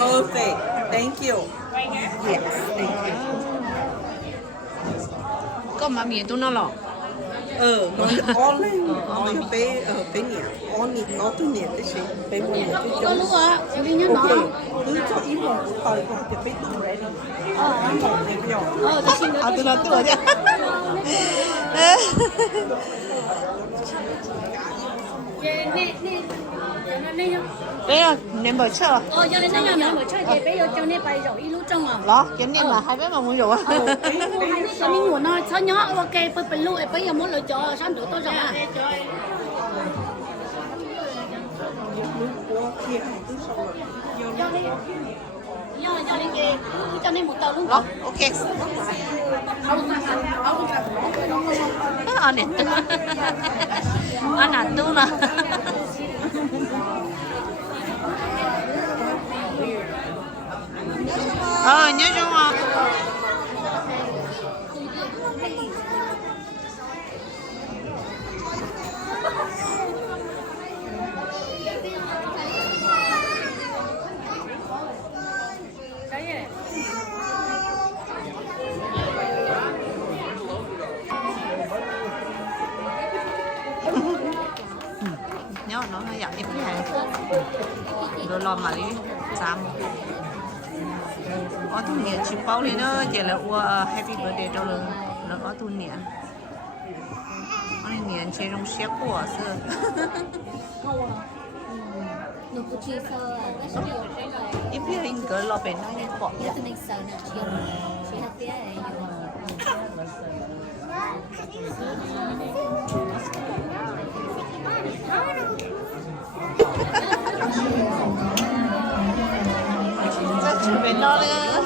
Perfect. Thank you. Yes, thank you. Có mà miệng tôi nó lọ. Only bé nhỉ. Only nó tôi nhỉ cái gì. Bé mua nhỉ tôi Có lúc á, đi nhớ nó. Cứ cho ý một của tôi còn thì bé tôi ready. Một để biểu. Tôi xin À tôi nói tôi đi. Bé là nên bởi chờ. Cho nên nó nhỏ mà chơi thì bé cho nên bay rồi lúc trong à. Đó, cho nên là hai bé mà muốn rồi. Cho nên nguồn nó sao nhỏ ok phải lưu bây giờ muốn lựa chọn sáng đủ tôi rồi à. Cho nên cái cho nên một tàu luôn. Đó, ok. Anh này tu. Anh là tu nè. Nhớ chung không? Nhớ nó hay dạo em cái hàng rồi lo mà đi xăm có thu niệm chim bao lên nó chỉ là happy birthday đâu rồi nó có thu niệm anh niệm chơi trong xe của xưa Nó cũng chia sơ cái số điều này. em biết anh cứ lo bên nó nhanh bỏ Nhất định sợ nè chị happy ấy. rất chú bên nó nữa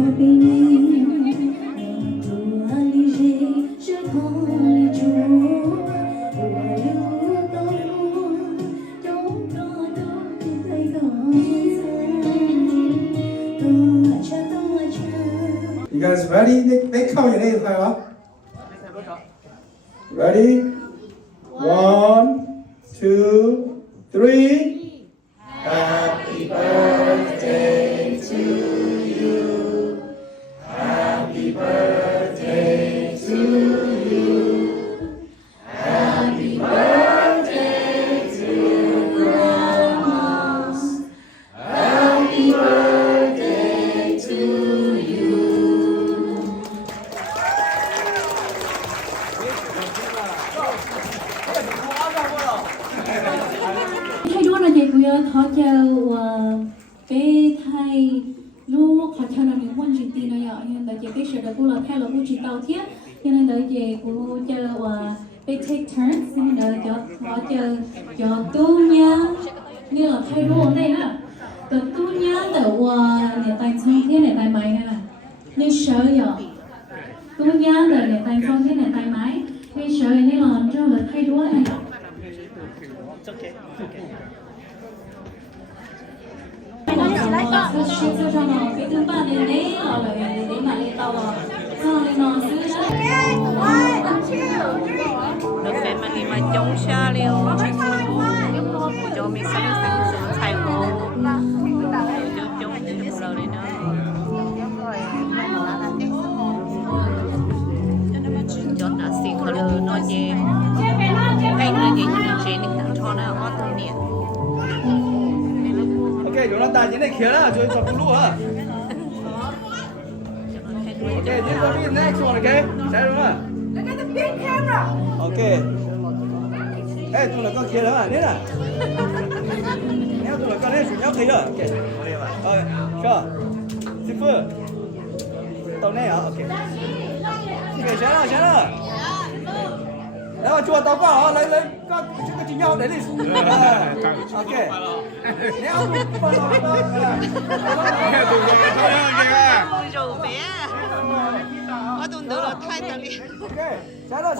You guys ready? They count your names, huh? Ready? 1, 2, 3. Happy birthday to you. Happy birthday to you. Happy birthday to Grandma. Happy birthday to you. thay đua là gì bây giờ họ chờ bé thay lúc họ chờ là những quan chuyện tiền này ạ hiện tại chị biết sự đó cũng là thay là cũng chỉ tàu thiết cho nên đợi về cũng chờ bé take turns nên đợi cho họ chờ cho tu nha như là thay đua ở đây á từ tu nha từ để tay xong thế này tay máy này nên sợ giờ tu nha từ để tay xong thế này tay máy nên sợ nên là cho là thay đua này ạ. Cái thứ ba đến đấy là để mà lên tàu xong lên nó xứ được cái mà đi mà chống xa liều cho mình sáng sáng sớm thay cô chống rồi đi nữa cho nó xịt họ đưa nó về cái người gì như trên những cho nó có tự nhiên. Ok, chúng ta tài những này kia đó, chúng ta chọn lũ hả? Ok, this will be the next one, okay? Đấy đúng không? Look at the big camera. Ok. Ê, tụi nó con kia đó à? Nét à? Nếu tụi nó con này chúng nhau thấy rồi. Ok. Rồi, cho. Sư phụ. Tàu này hả? Ok. Ok, sáng rồi. Nếu mà chùa tàu qua hả? Lấy con chúng ta chỉ nhau để đi. Ok. Nếu không rồi bé có tuần tự là thay tờ đi. Ok, sáng rồi.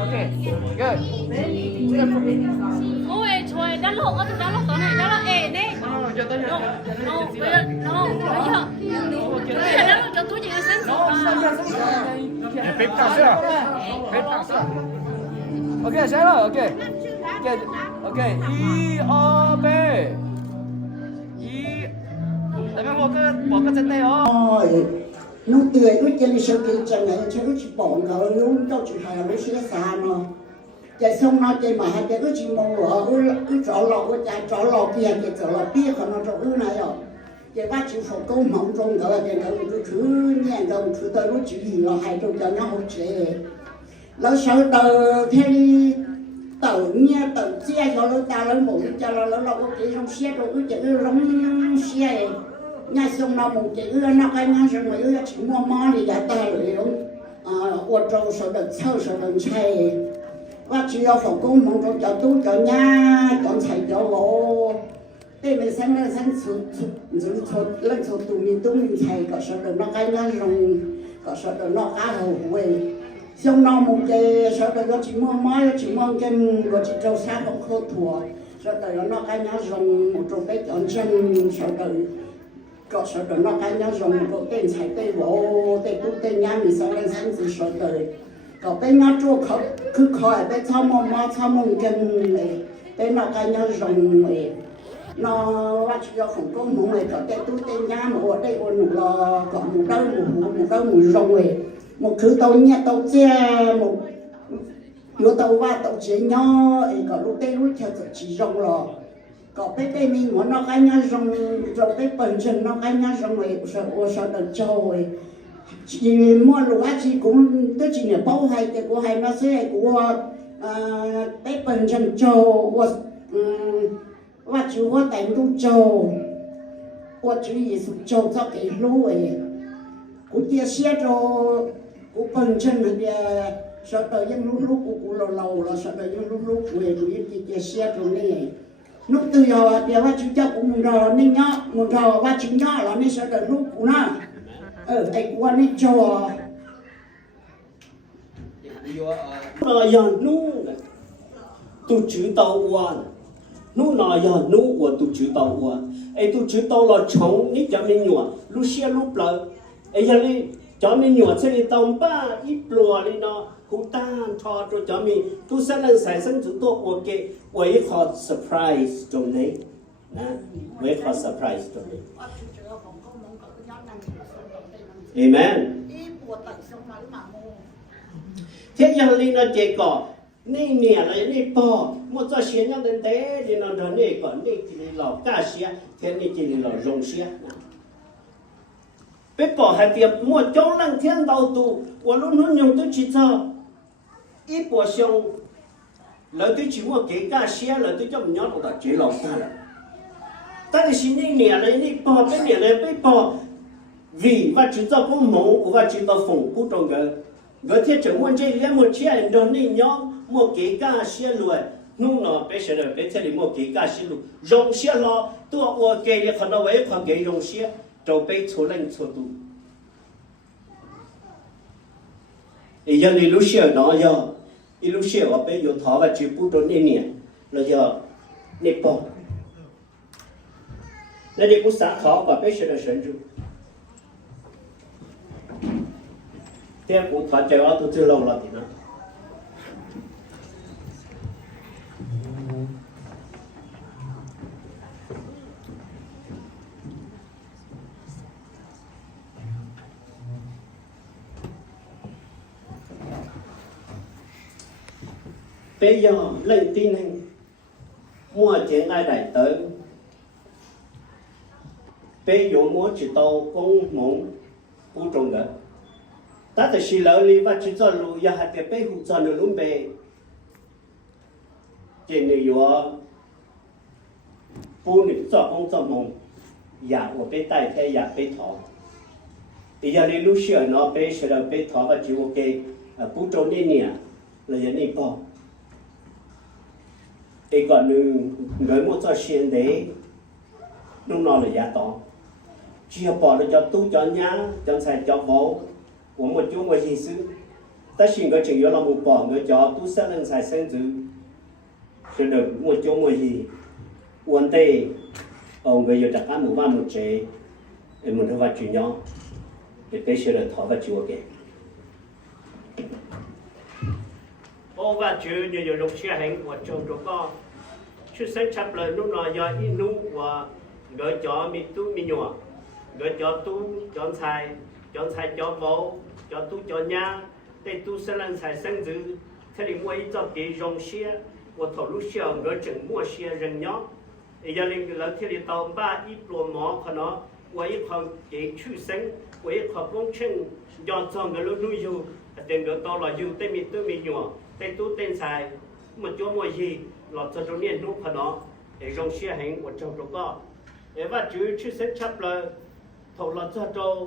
Ok, good. ôi trời đá lộn có đá lộn tối này đá lộn ê nè bây giờ đá lộn cho tôi chỉ là sense Ok, sáng rồi, ok. Ok, E, O, B. E. Tại vì bỏ cái chân tay đó. Rồi, nó tươi nó chân sâu kia chân này chứ nó chỉ bỏ ngờ luôn cho chị Hà nó sẽ xa nó. Chạy xong nó chạy mà hai cái nó chỉ mong lọ cứ trọ lọ cái chạy trọ lọ kia cái trọ lọ biết còn nó trọ này rồi. Chạy ba chỉ phụ công mong trong cái cái nó thứ nhẹ cái thứ tới nó chỉ gì là hai trong cho nó hỗ trợ. Nó sau tờ theo tờ nha tờ xe cho nó ta nó một cho nó có cái trong xe rồi cứ chạy nó xe nhà xong nó một cái nó cái nhà xong rồi chỉ mua thì đã ta rồi ô tô sau đó sau đó chạy và chỉ có phòng công mong trong cho tôi cho nhà chọn chạy cho bộ để mình xem là xem số lên số tụi mình chạy có sau đó nó cái nhà xong có sau đó nó cá hồ quê xong nó một cái sau đó nó chỉ mua cái có chỉ trâu xa không khô thua sau đó nó cái nhà xong một trâu bé chọn chân sau đó có sau đó nó cái nhà xong có tên chạy tên bộ tên nhà mình sau lên sáng thì sau đó có bên nhà chỗ cứ khỏi bên sau mong chân này bên nó cái nhà xong này nó bắt cho không có mong này có tên nhà mà ở đây ôn là có một đâu một rong này một thứ tàu nhà tàu xe một yếu tàu qua tàu chế nhỏ có lúc đây lúc theo chỉ rong rồi có bên mình nó cái nhà rong rồi bên phần chân nó cái nhà rong này sao được trâu ấy chỉ mua lúa chỉ cũng tức chỉ là bao hay cái của hay nó sẽ của bên phần chân trâu và chú có đánh đu trâu và chú ý sụp trâu cho cái lúa ấy của tia xe trâu của phần chân này sau đó những lúc của lâu là sau đó những lúc về của những tia xe trâu này lúc từ giờ thìว่าchúng ta cũng muốn ròว่าchúng nhỏ là nên sẽ được lúc cũng na ai quan nên cho nó giờ nu tu chữ tàu quan nu nó giờ nu của tu chữ tàu quan ai tu chữ tàu là chống ní cho mình nhọ lúc xưa lúc lợ ai giờ đi cho mình nhọ sẽ đi tàu ba ít lùa đi nó cũng tan cho cho mình tu sẽ lên sai sinh chủ tốt của cái vậy họ surprise trong này nè vậy họ surprise trong này amen thế giờ đi nó chỉ có nên nè là nên bỏ một số xe nhau đến thế thì nó rồi nên còn nên chỉ là cá xe thế nên chỉ là rong xe bé bỏ hai tiệp một chỗ lần thiên đầu tù và lúc nó nhung tôi chỉ cho ít bộ xong lời tôi chỉ một cái cá xe lời tôi cho mình nhớ là chỉ là ta là ta thì xin nên nè là nên bỏ cái nè là bé bỏ vì và chỉ cho có mẫu và chỉ cho phòng của trong cái thiết trở muốn chơi lấy một chiếc anh đó nên nhớ một cái cá xe lùi nung nó bé sẽ được bé theo một cái cá xe lùi rong xe lo tôi ở cái thì còn nó vậy còn cái rong xe cho bé số lên số tu thì giờ đi lúc xe nó giờ đi lúc xe ở bé vô thọ và chỉ bút đó nên nè là giờ nếp bỏ nên đi bút sáng khó và bé sẽ được sản xuất thế cũng thoát chạy ở tôi chưa lâu là thì nó bây giờ lên tin anh mua chuyện ai đại tới bây giờ mua chỉ tàu công muốn cũng trồng nữa ta thì xí lỡ đi và chỉ cho lũ ya hạt cái bé hụt cho nó luôn bé trên này vừa phụ nữ cho công cho mông ya của bé tay thế ya bé thọ thì giờ đi lúc xưa nó bé sẽ là bé thọ và chịu ok phụ trâu đi nè là giờ này bỏ thì còn người muốn cho xuyên đấy lúc nào là giá to chia bỏ được cho tu cho nhá cho xài cho bố của một chỗ một gì xứ ta xin cái chuyện đó là một bỏ người cho tu sẽ lên xài sinh tử sẽ được một chỗ một gì quan tê người yêu đặt ăn một vài một chế để mình thu vào chuyện nhau để bé sẽ được thọ vào chùa kì ô và chữ như giờ lúc xe hành của chồng của con chú sinh chấp lời lúc nào do inu và gửi cho mi tu mi nhỏ gửi cho tu chọn xài cho bố cho tu cho nhà để tu sẽ làm xài sinh tử thế thì mua cho cái rong xe và thổ lúc xe gửi chừng mua xe rừng nhỏ thì gia đình là thế thì tàu ba ít đồ mỏ của nó và ít họ cái chú sinh và ít họ công trình do cho người lúc nuôi dù tiền gửi tàu là dù tên mi tu mi nhỏ tên tu tên xài một chỗ mua gì là cho trong niên lúc của nó để rong xe hành của trong đó có để và chú sinh chấp là thổ là cho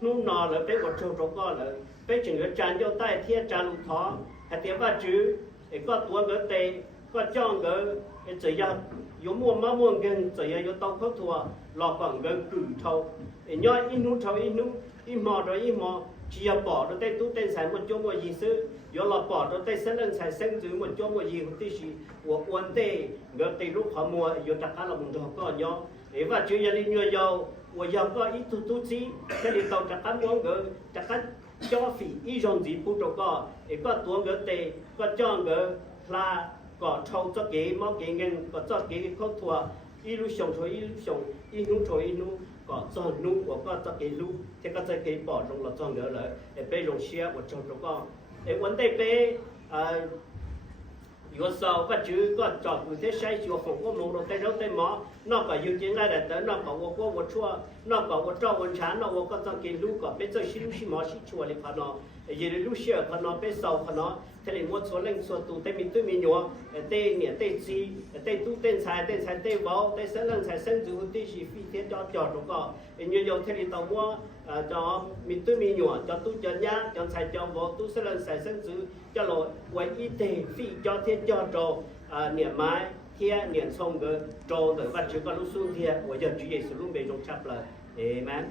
lúc nào là bé của trong đó có là bé chừng cái tràn vô tay thiết tràn lục thó hay tiếng và chú để có tuổi cái tê có cho cái chỉ ra yếu mua má mua gần chỉ ra yếu tàu khóc thua lò còn gần cử thâu để nhoi in nút thâu in nút in mò rồi in mò chỉ bỏ rồi tay tu tên xài một chỗ một gì xứ yếu lò bỏ rồi tay sẽ lên xài sinh dưới một chỗ một gì một tí gì của quan tê người tê lúc họ mua yếu đặt cả là một đồ có nhau để và chú gia đình nhoi dầu và giờ có ít tu gì cái đi tàu đặt cả món người đặt cả cho phỉ ít dòng gì phụ trợ có để có tuổi người tê có cho người là có thâu cho cái món cái ngân có cho cái khóc thua ít lúc sống thôi ít lúc sống ít lúc thôi ít lúc có cho nụ của có cho cái lúc thì có cho cái bỏ trong là cho nữa là để bé lồng xe của trong đó có để vấn đề bé có sao và chứ có chọn một thế sai chùa không có một đồ tay đâu tay mỏ nó có nhiều chuyện này tới nó có một chua nó có một trâu một chán nó có cho cái lúc có bé chơi xí lúc xí mỏ xí chùa thì phải nó giờ lúc xe phải nó bé sau phải nó thế thì một số lần số tụ tay mình nhỏ tay nhẹ tay xí tay tu tay xài tay bảo tay sẽ lần xài sinh dụng tay xí phi thế cho chọn được có như giờ thế thì tàu mua cho mình nhỏ cho tu cho nhá cho xài cho bảo tu sẽ lần xài sinh dụng cho lỗi quay y tế phi cho thiết cho trò niệm mái thiên niệm xong cái tròn tới vật chữ con lúc xuống thiên của giờ Chúa Giêsu lúc về trong chập lời Amen.